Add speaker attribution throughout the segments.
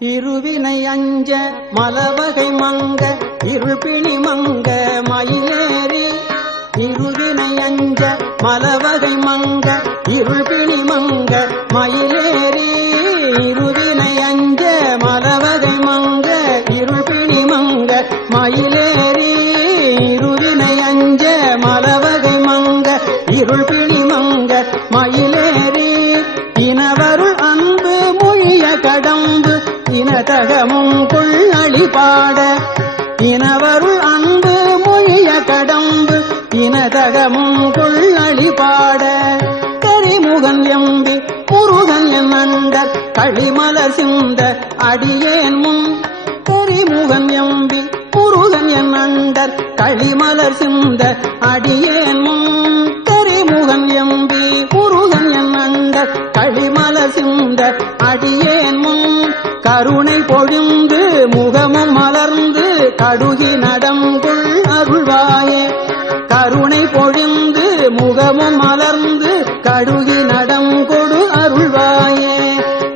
Speaker 1: இருவினை அஞ்ச மலவகை மங்க இருள்பிணி மங்க மயிலேறி. இருவினை அஞ்ச மலவகை மங்க இருள்பிணி மங்க மயிலேறி. இரு இனதகமும் கொள்ளளி பாட இனவருள் அன்பு மொழிய கடம்பு இனதகமும் கொள்ளளி பாட. கரிமுகன் எம்பி முருகன் என் களிமல சிந்த அடியேன் முன். கரிமுகன் எம்பி முருகன் என் அண்டர் களிமலர் சிந்த அடியேன் முன். பொழிந்து முகமும் மலர்ந்து கடுகி நடங்குள் அருள்வாயே. கருணை பொழிந்து முகமும் மலர்ந்து கடுகி நடங்கொடு அருள்வாயே.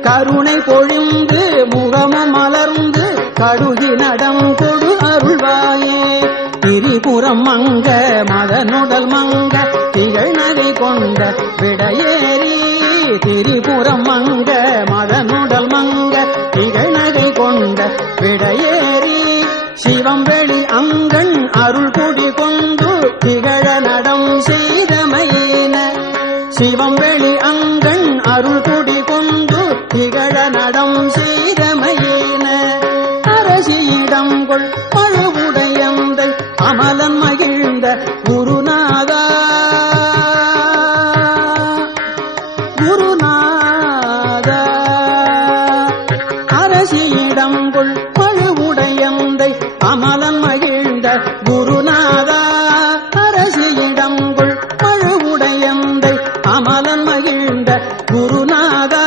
Speaker 1: கருணை பொழிந்து முகமும் மலர்ந்து கடுகி நடங்கொடு அருள்வாயே. திரிபுரம் மங்க மதனுடல் மங்க திகழ் நகை கொண்ட விடையேறி. திரிபுரம் மங்க சிவம் வெளி அங்கண் அருள் குடி கொண்டு திகழ நடம் செய்தமையின சிவம் வெளி அங்கண் அருள் குடி கொண்டு திகழ நடம் செய்தமையின அரசியிடம் கொள் பழுவுடையந்தை அமலன் மகிழ்ந்த குருநாதா. குருநாதா. அரசியிடம் கொள் தந்தை அமலன் மகிழ்ந்த குருநாதா. அரசியிடம் கொள் பழுவுடையந்தை அமலன் மகிழ்ந்த குருநாதா.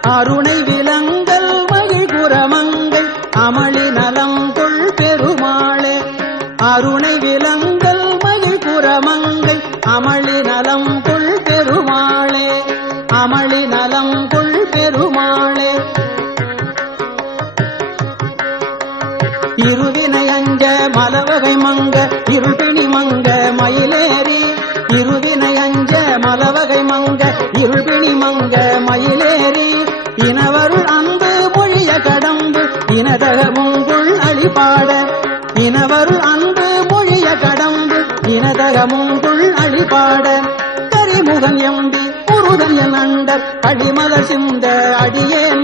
Speaker 1: அருணை விலங்கல் மகிழ்குரமங்கள் அமளி நலம் கொள் பெருமாளே. அருணை விலங்கல் மகிழ்குரமங்கள் அமளி நலம் கொள் பெருமாளே. அமளி நலம் கொள் பெருமாளே. இருவினை அஞ்ச மலவகை மங்க இருள்பிணி மங்க மயிலேறி. இருவினை அஞ்ச மலவகை மங்க இருள்பிணி மங்க மயிலேறி. இனவருள் அன்பு மொழிய கடம்பு இனதகமுங்குள் அழிபாட இனவருள் அன்பு மொழிய கடம்பு இனதகமுங்குள் அழிபாட கரிமுகன் எம்பி முருகன் என் அண்டர் அடிமலர் சிந்த அடியேன்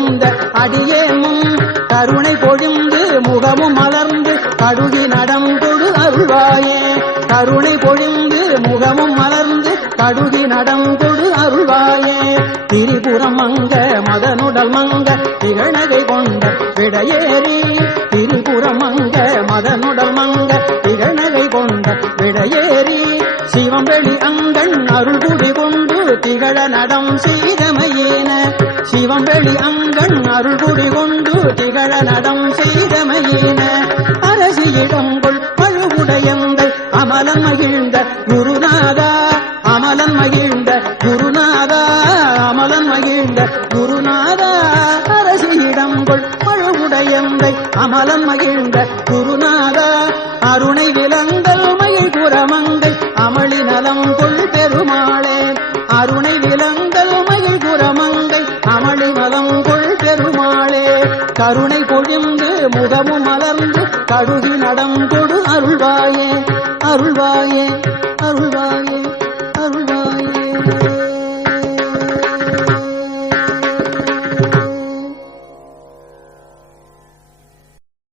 Speaker 1: அடிமல சிந்த கருணை பொழிந்து முகமும் மலர்ந்து கடுகி நடந்தொடு அருள்வாயே. கருணை பொழிந்து முகமும் மலர்ந்து கடுகி நடந்தொடு அருள்வாயே. திரிபுரம் மங்க மதனுடல் மங்க திகழகை கொண்ட விடையேறி. திரிபுரம் மங்க மதனுடல் மங்க திகழகை கொண்ட விடையேறி. சிவம்பெளி அங்கன் அங்கண் அருள் குடி கொண்டு திகழ நடம் செய்தமையேன சிவம் வெளி அங்கண் அருள் குடி கொண்டு திகழ நடம் செய்தமையின. அரசியிடம் கொள் பழுவுடையங்கள் அமலன் மகிழ்ந்த குருநாதா அமலன் மகிழ்ந்த குருநாதா அமலன் மகிழ்ந்த குருநாதா. அரசியிடம் கொள் பழுவுடையந்தை அமலன் மகிழ்ந்த குருநாதா. அருணை விலங்கள் மயில் குரமங்கை அமளி நலம் கொள் பெருமாளே. அருணை விலங்கள் மயில் குரம கருணை பொழிந்து முகமும் மலர்ந்து கழுகி நடம் கொடு அருள்வாயே அருள்வாயே அருள்வாயே அருள்வாயே.